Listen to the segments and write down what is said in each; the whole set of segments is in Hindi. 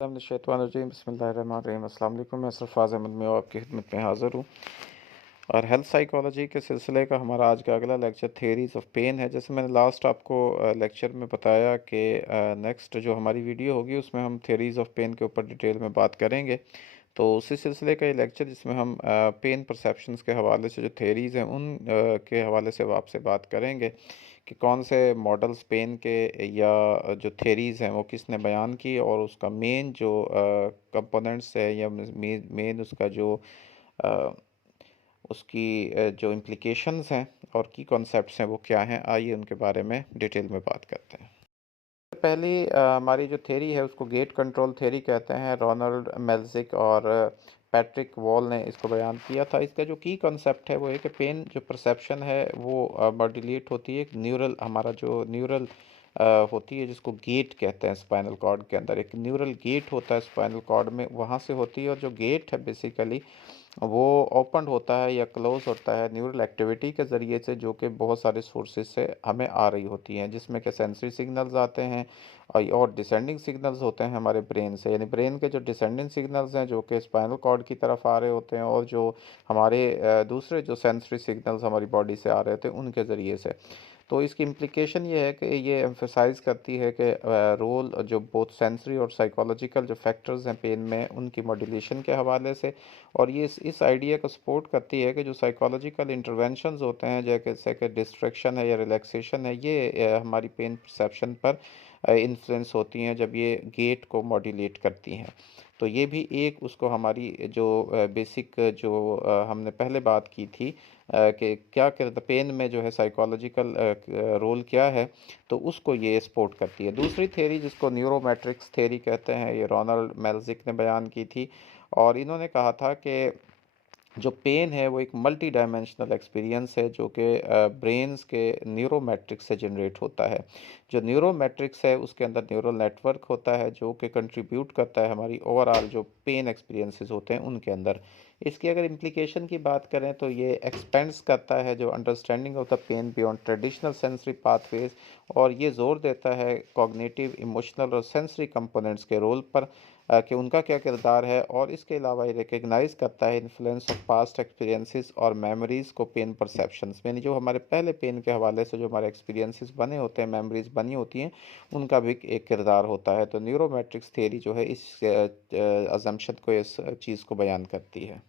शैतानरजीम बिस्मिल्लाहिर्रहमानिर्रहीम। अस्सलाम वालेकुम। मैं सरफराज अहमद में आपकी खिदमत में हाज़िर हूँ और हेल्थ साइकोलॉजी के सिलसिले का हमारा आज का अगला लेक्चर थेरीज़ ऑफ पेन है। जैसे मैंने लास्ट आपको लेक्चर में बताया कि नेक्स्ट जो हमारी वीडियो होगी उसमें हम थेरीज़ ऑफ पेन के ऊपर डिटेल में बात करेंगे। तो उसी सिलसिले का ये लेक्चर जिसमें हम पेन परसेप्शंस के हवाले से जो थेरीज़ हैं उन के हवाले से आपसे बात करेंगे कि कौन से मॉडल्स पेन के या जो थेरीज़ हैं वो किसने बयान की और उसका मेन जो कंपोनेंट्स है या मेन उसका जो अ, उसकी जो इम्प्लिकेशंस हैं और की कॉन्सेप्ट्स हैं वो क्या हैं। आइए उनके बारे में डिटेल में बात करते हैं। पहली हमारी जो थ्योरी है उसको गेट कंट्रोल थ्योरी कहते हैं। रोनाल्ड मेल्ज़िक और पैट्रिक वॉल ने इसको बयान किया था। इसका जो की कॉन्सेप्ट है वो है कि पेन जो परसेप्शन है वो मॉड्यूलेट होती है एक न्यूरल हमारा जो न्यूरल होती है जिसको गेट कहते हैं। स्पाइनल कॉर्ड के अंदर एक न्यूरल गेट होता है स्पाइनल कॉर्ड में, वहाँ से होती है। और जो गेट है बेसिकली वो ओपन होता है या क्लोज होता है न्यूरल एक्टिविटी के ज़रिए से, जो कि बहुत सारे सोर्सेज से हमें आ रही होती हैं, जिसमें कि सेंसरी सिग्नल्स आते हैं और डिसेंडिंग सिग्नल्स होते हैं हमारे ब्रेन से। यानी ब्रेन के जो डिसेंडिंग सिग्नल्स हैं जो कि स्पाइनल कॉर्ड की तरफ आ रहे होते हैं और जो हमारे दूसरे जो सेंसरी सिग्नल्स हमारी बॉडी से आ रहे होते हैं उनके ज़रिए से। तो इसकी इम्प्लिकेशन ये है कि ये एम्फेसाइज करती है कि रोल जो बोथ सेंसरी और साइकोलॉजिकल जो फैक्टर्स हैं पेन में उनकी मॉड्यूलेशन के हवाले से। और ये इस आइडिया को सपोर्ट करती है कि जो साइकोलॉजिकल इंटरवेंशंस होते हैं जैसे कि डिस्ट्रैक्शन है या रिलैक्सेशन है, ये हमारी पेन परसेप्शन पर इन्फ्लुएंस होती हैं जब ये गेट को मॉड्यूलेट करती हैं। तो ये भी एक उसको हमारी जो बेसिक जो हमने पहले बात की थी कि क्या कहते पेन में जो है साइकोलॉजिकल रोल क्या है, तो उसको ये सपोर्ट करती है। दूसरी थ्योरी जिसको न्यूरोमेट्रिक्स थ्योरी कहते हैं, ये रोनाल्ड मेल्ज़िक ने बयान की थी। और इन्होंने कहा था कि जो पेन है वो एक मल्टी डायमेंशनल एक्सपीरियंस है जो कि ब्रेन्स के न्यूरोमेट्रिक्स से जनरेट होता है। जो न्यूरोमेट्रिक्स है उसके अंदर न्यूरल नेटवर्क होता है जो कि कंट्रीब्यूट करता है हमारी ओवरऑल जो पेन एक्सपीरियंसेस होते हैं उनके अंदर। इसकी अगर इम्प्लीकेशन की बात करें तो ये एक्सपेंड्स करता है जो understanding of the pain beyond traditional sensory pathways, और ये जोर देता है कॉग्निटिव इमोशनल और सेंसरी कंपोनेंट्स के रोल पर कि उनका क्या किरदार है। और इसके अलावा ये रिकग्नाइज करता है इन्फ्लुएंस ऑफ पास्ट एक्सपीरियंसेस और मेमोरीज़ को पेन परसेप्शंस में, यानी जो हमारे पहले पेन के हवाले से जो हमारे एक्सपीरियंसेस बने होते हैं, मेमोरीज़ बनी होती हैं, उनका भी एक किरदार होता है। तो न्यूरोमेट्रिक्स थ्योरी जो है इस अजम्पशन को, इस चीज़ को बयान करती है।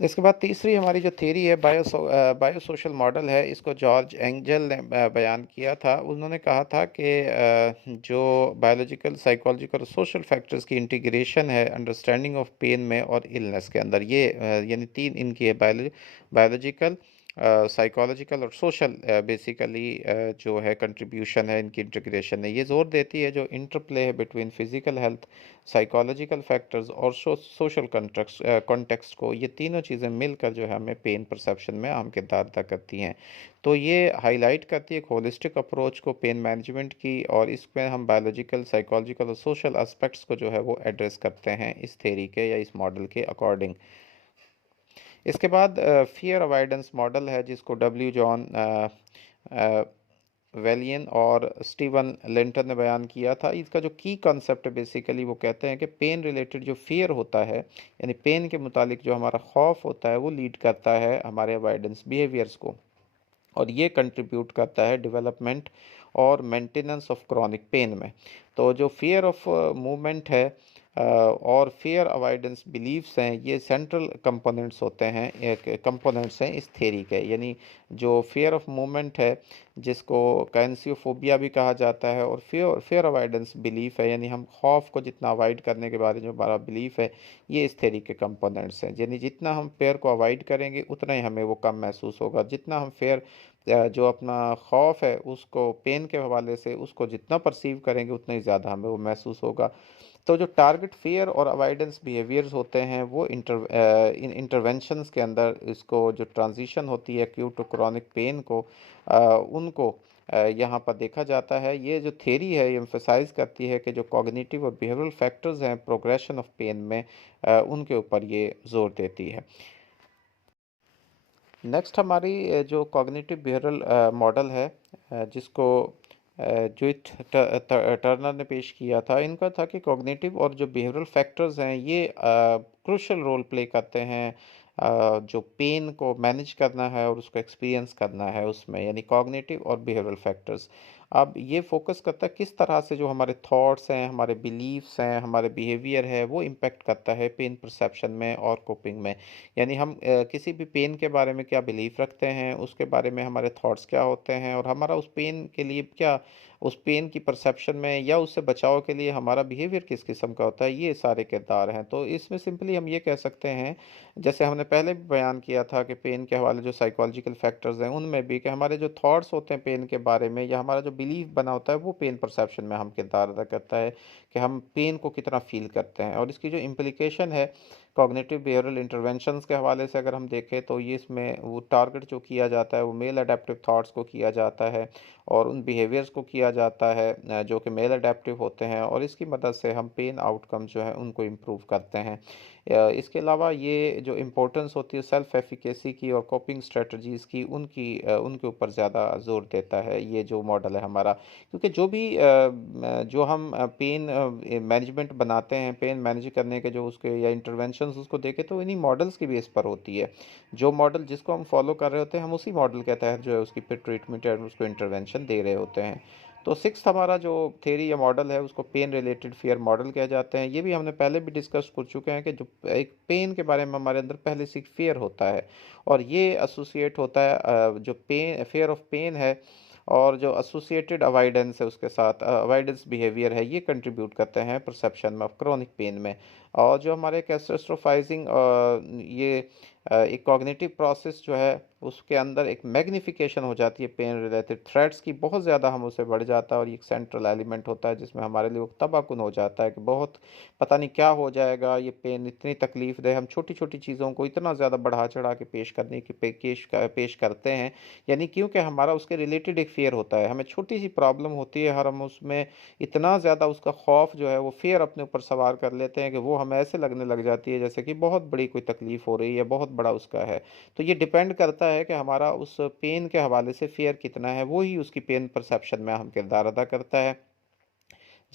इसके बाद तीसरी हमारी जो थ्योरी है बायो सोशल मॉडल है, इसको जॉर्ज एंजल ने बयान किया था। उन्होंने कहा था कि जो बायोलॉजिकल साइकोलॉजिकल और सोशल फैक्टर्स की इंटीग्रेशन है अंडरस्टैंडिंग ऑफ पेन में और इलनेस के अंदर, ये यानी तीन इनकी है, बायोलॉजिकल साइकोलॉजिकल और सोशल बेसिकली जो है कंट्रीब्यूशन है, इनकी इंटीग्रेशन है। ये जोर देती है जो इंटरप्ले है between physical health, psychological factors और सोशल कॉन्टेक्स्ट को। ये तीनों चीज़ें मिलकर जो है हमें पेन परसेप्शन में अहम किरदार अदा करती हैं। तो ये हाईलाइट करती है एक होलिस्टिक अप्रोच को पेन मैनेजमेंट की, और इसमें हम बायोलॉजिकल साइकोलॉजिकल और सोशल एस्पेक्ट्स को जो है वो एड्रेस करते हैं इस थ्योरी के या इस मॉडल के अकॉर्डिंग। इसके बाद फियर अवॉइडेंस मॉडल है जिसको डब्ल्यू जॉन वेलियन और स्टीवन लिंटर ने बयान किया था। इसका जो की कॉन्सेप्ट है बेसिकली वो कहते हैं कि पेन रिलेटेड जो फियर होता है, यानी पेन के मुतालिक जो हमारा खौफ होता है, वो लीड करता है हमारे अवॉइडेंस बिहेवियर्स को, और ये कंट्रीब्यूट करता है डेवलपमेंट और मेंटेनेंस ऑफ क्रॉनिक पेन में। तो जो फियर ऑफ मूवमेंट है और फियर अवॉइडेंस बिलीव्स हैं, ये सेंट्रल कंपोनेंट्स होते हैं, एक कंपोनेंट्स हैं इस थ्योरी के। यानी जो फियर ऑफ मूवमेंट है जिसको कैंसियोफोबिया भी कहा जाता है, और फियर फियर अवॉइडेंस बिलीफ है, यानी हम खौफ को जितना अवॉइड करने के बारे में जो हमारा बिलीफ है, ये इस थ्योरी के कंपोनेंट्स हैं। यानी जितना हम फेयर को अवॉइड करेंगे उतना ही हमें वो कम महसूस होगा, जितना हम फेयर जो अपना खौफ है उसको पेन के हवाले से उसको जितना परसीव करेंगे उतना ही ज़्यादा हमें वो महसूस होगा। तो जो टारगेट फेयर और अवॉइडेंस बिहेवियर्स होते हैं वो इन इंटरवेंशंस के अंदर इसको जो ट्रांजिशन होती है एक्यूट टू क्रॉनिक पेन को उनको यहाँ पर देखा जाता है। ये जो थ्योरी है ये एम्फसाइज करती है कि जो कॉग्निटिव और बिहेवियरल फैक्टर्स हैं प्रोग्रेशन ऑफ पेन में, उनके ऊपर ये जोर देती है। नेक्स्ट हमारी जो कॉग्निटिव बिहेवियरल मॉडल है जिसको जो टर्नर ने पेश किया था, इनका था कि कॉग्निटिव और जो बिहेवियरल फैक्टर्स हैं ये क्रूशल रोल प्ले करते हैं जो पेन को मैनेज करना है और उसको एक्सपीरियंस करना है उसमें, यानी कॉग्निटिव और बिहेवियरल फैक्टर्स। अब ये फोकस करता है किस तरह से जो हमारे थॉट्स हैं, हमारे बिलीव्स हैं, हमारे बिहेवियर है, वो इम्पेक्ट करता है पेन परसेप्शन में और कोपिंग में। यानी हम किसी भी पेन के बारे में क्या बिलीफ रखते हैं, उसके बारे में हमारे थॉट्स क्या होते हैं, और हमारा उस पेन के लिए क्या, उस पेन की परसेप्शन में या उससे बचाव के लिए हमारा बिहेवियर किस किस्म का होता है, ये सारे किरदार हैं। तो इसमें सिंपली हम ये कह सकते हैं, जैसे हमने पहले भी बयान किया था कि पेन के हवाले जो साइकोलॉजिकल फैक्टर्स हैं उनमें भी, कि हमारे जो थॉट्स होते हैं पेन के बारे में या हमारा जो बिलीफ बना होता है वो पेन परसेप्शन में हम किरदार अदा करता है कि हम पेन को कितना फील करते हैं। और इसकी जो इम्प्लीकेशन है कॉग्निटिव बिहेवियरल इंटरवेंशंस के हवाले से अगर हम देखें तो ये इसमें वो टारगेट जो किया जाता है वो मेल अडेप्टिव थॉट्स को किया जाता है और उन बिहेवियर्स को किया जाता है जो कि मेल अडेप्टिव होते हैं, और इसकी मदद से हम पेन आउटकम जो है उनको इम्प्रूव करते हैं। इसके अलावा ये जो इम्पोर्टेंस होती है सेल्फ एफिकेसी की और कोपिंग स्ट्रेटजीज़ की, उनके ऊपर ज़्यादा जोर देता है ये जो मॉडल है हमारा। क्योंकि जो हम पेन मैनेजमेंट बनाते हैं, पेन मैनेज करने के जो उसके या इंटरवेंशंस उसको देखें तो इन्हीं मॉडल्स की बेस पर होती है। जो मॉडल जिसको हम फॉलो कर रहे होते हैं हम उसी मॉडल के तहत जो है उसकी फिर ट्रीटमेंट या उसको इंटरवेंशन दे रहे होते हैं। तो सिक्स्थ हमारा जो थ्योरी या मॉडल है उसको पेन रिलेटेड फियर मॉडल कहा जाते हैं। ये भी हमने पहले भी डिस्कस कर चुके हैं कि जो एक पेन के बारे में हमारे अंदर पहले से फियर होता है और ये एसोसिएट होता है जो पेन फियर ऑफ पेन है और जो एसोसिएटेड अवॉइडेंस है उसके साथ अवॉइडेंस बिहेवियर है, ये कंट्रीब्यूट करते हैं परसेप्शन में ऑफ क्रोनिक पेन में। और जो हमारे कैटास्ट्रोफाइजिंग ये एक कॉग्निटिव प्रोसेस जो है उसके अंदर एक मैग्निफिकेशन हो जाती है पेन रिलेटेड थ्रेट्स की, बहुत ज़्यादा हम उसे बढ़ जाता है और ये एक सेंट्रल एलिमेंट होता है जिसमें हमारे लिए वो तबाहकुन हो जाता है कि बहुत पता नहीं क्या हो जाएगा, ये पेन इतनी तकलीफ दे, हम छोटी छोटी चीज़ों को इतना ज़्यादा बढ़ा चढ़ा के पेश करने की पेश करते हैं। यानी क्योंकि हमारा उसके रिलेटेड एक फेयर होता है, हमें छोटी सी प्रॉब्लम होती है और हम उसमें इतना ज़्यादा उसका खौफ जो है वो फेयर अपने ऊपर सवार कर लेते हैं कि वो हमें ऐसे लगने लग जाती है जैसे कि बहुत बड़ी कोई तकलीफ हो रही है, बहुत बड़ा उसका है। तो ये डिपेंड करता है कि हमारा उस पेन के हवाले से फेयर कितना है, वो ही उसकी पेन परसेप्शन में अहम किरदार अदा करता है।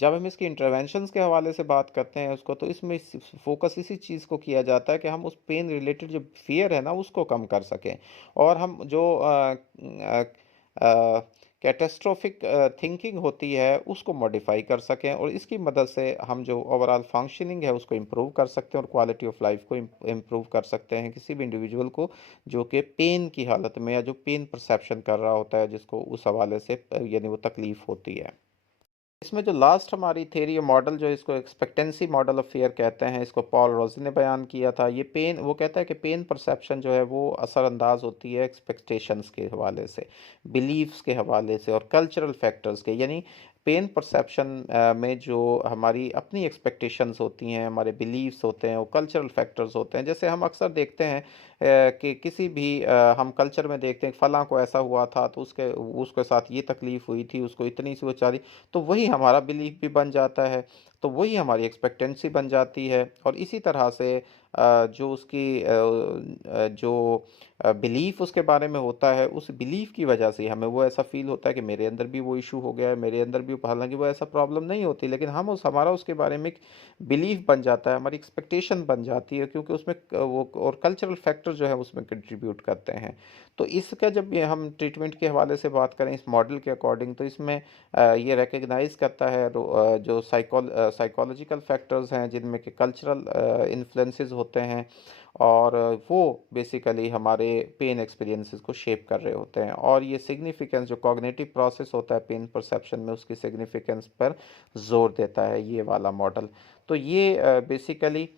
जब हम इसकी इंटरवेंशंस के हवाले से बात करते हैं उसको, तो इसमें फोकस इसी चीज़ को किया जाता है कि हम उस पेन रिलेटेड जो फियर है ना उसको कम कर सकें और हम जो कैटेस्ट्रोफिक थिंकिंग होती है उसको मॉडिफाई कर सकें, और इसकी मदद से हम जो ओवरऑल फंक्शनिंग है उसको इम्प्रूव कर सकते हैं और क्वालिटी ऑफ लाइफ को इम्प्रूव कर सकते हैं किसी भी इंडिविजुअल को जो कि पेन की हालत में या जो पेन परसेप्शन कर रहा होता है जिसको उस हवाले से यानी वो तकलीफ होती है। इसमें जो लास्ट हमारी थ्योरी मॉडल जो इसको एक्सपेक्टेंसी मॉडल ऑफ फेयर कहते हैं, इसको पॉल रोजी ने बयान किया था। ये पेन वो कहता है कि पेन परसेप्शन जो है वो असरअंदाज होती है एक्सपेक्टेशंस के हवाले से, बिलीव्स के हवाले से और कल्चरल फैक्टर्स के। यानी पेन परसेप्शन में जो हमारी अपनी एक्सपेक्टेशंस होती हैं, हमारे बिलीव्स होते हैं, वो कल्चरल फैक्टर्स होते हैं। जैसे हम अक्सर देखते हैं कि किसी भी हम कल्चर में देखते हैं फलां को ऐसा हुआ था तो उसके उसके साथ ये तकलीफ हुई थी, उसको इतनी सी वो चारी, तो वही हमारा बिलीफ भी बन जाता है, तो वही हमारी एक्सपेक्टेंसी बन जाती है। और इसी तरह से जो उसकी जो बिलीफ उसके बारे में होता है, उस बिलीफ की वजह से हमें वो ऐसा फील होता है कि मेरे अंदर भी वो इशू हो गया है, मेरे अंदर भी, हालांकि वो ऐसा प्रॉब्लम नहीं होती लेकिन हम उस हमारा उसके बारे में एक बिलीफ बन जाता है, हमारी एक्सपेक्टेशन बन जाती है, क्योंकि उसमें वो और कल्चरल फैक्टर जो है उसमें कंट्रीब्यूट करते हैं। तो इसका जब ये हम ट्रीटमेंट के हवाले से बात करें इस मॉडल के अकॉर्डिंग, तो इसमें ये रिकग्नाइज करता है जो साइकोलॉजिकल फैक्टर्स हैं जिनमें कि कल्चरल इन्फ्लुएंसेस होते हैं, और वो बेसिकली हमारे पेन एक्सपीरियंसेस को शेप कर रहे होते हैं। और ये सिग्निफिकेंस जो कॉग्निटिव प्रोसेस होता है पेन परसेप्शन में, उसकी सिग्निफिकेंस पर जोर देता है ये वाला मॉडल। तो ये बेसिकली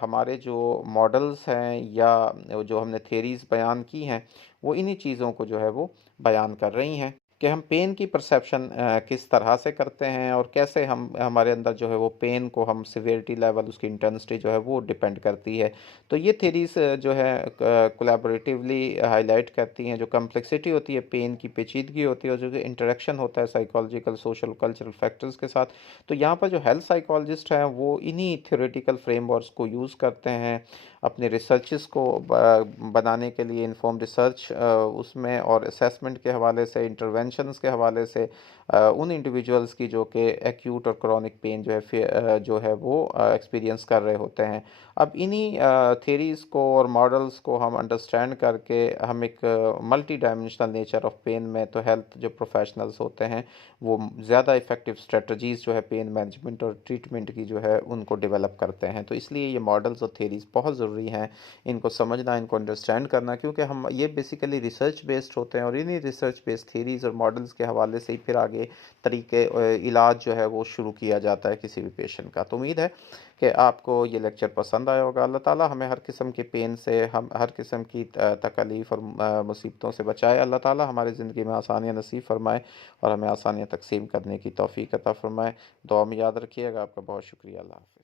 हमारे जो मॉडल्स हैं या जो हमने थेरीज़ बयान की हैं वो इन्हीं चीज़ों को जो है वो बयान कर रही हैं कि हम पेन की परसेप्शन किस तरह से करते हैं और कैसे हम हमारे अंदर जो है वो पेन को हम सिवियरिटी लेवल उसकी इंटेंसिटी जो है वो डिपेंड करती है। तो ये थेरीज जो है कोलैबोरेटिवली हाईलाइट करती हैं जो कम्प्लेक्सिटी होती है पेन की, पेचीदगी होती है और जो इंटरेक्शन होता है साइकोलॉजिकल सोशल कल्चरल फैक्टर्स के साथ। तो यहाँ पर जो हेल्थ साइकोलॉजिस्ट हैं वो इन्हीं थ्योरेटिकल फ्रेमवर्क्स को यूज़ करते हैं अपने रिसर्चेस को बनाने के लिए, इन्फॉर्म रिसर्च उसमें और असेसमेंट के हवाले से, इंटरवेंशन प्रिवेंशंस के हवाले से उन इंडिविजुअल्स की जो कि एक्यूट और क्रॉनिक पेन जो है वो एक्सपीरियंस कर रहे होते हैं। अब इन्हीं थेरीज़ को और मॉडल्स को हम अंडरस्टैंड करके हम एक multi dimensional nature of pain में तो हेल्थ जो प्रोफेशनल्स होते हैं वो ज़्यादा इफ़ेक्टिव स्ट्रेटजीज़ जो है पेन मैनेजमेंट और ट्रीटमेंट की जो है उनको डेवलप करते हैं। तो इसलिए ये मॉडल्स और थेरीज़ बहुत ज़रूरी हैं, इनको समझना, इनको अंडरस्टैंड करना, क्योंकि हम ये बेसिकली रिसर्च बेस्ड होते हैं और इन्हीं रिसर्च बेस्ड थेरीज़ और मॉडल्स के हवाले से ही फिर आगे तरीके इलाज जो है वो शुरू किया जाता है किसी भी पेशेंट का। तो उम्मीद है कि आपको ये लेक्चर पसंद आया होगा। अल्लाह ताला हमें हर किस्म के पेन से, हम हर किस्म की तकलीफ़ और मुसीबतों से बचाए। अल्लाह ताला हमारी ज़िंदगी में आसानियाँ नसीब फरमाए और हमें आसानियाँ तक़सीम करने की तौफ़ीक़ अता फ़रमाए। दुआ में याद रखिएगा। आपका बहुत शुक्रिया। अल्लाह हाफ़िज़।